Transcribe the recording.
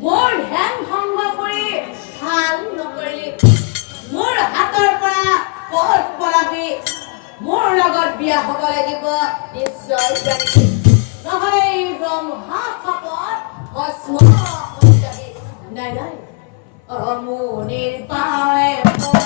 মোৰ হেং ভংগ কৰি ভাল নকৰিলি মোৰ হাতৰ পৰা ক'ত পলাবি মোৰ লগত বিয়া হ'ব লাগিব নিশ্চয় জানিবি নহ'লে ব্ৰহ্মা শপত ভস্ম হৈ যাবি নাই নাই অমুনিৰ পাৱে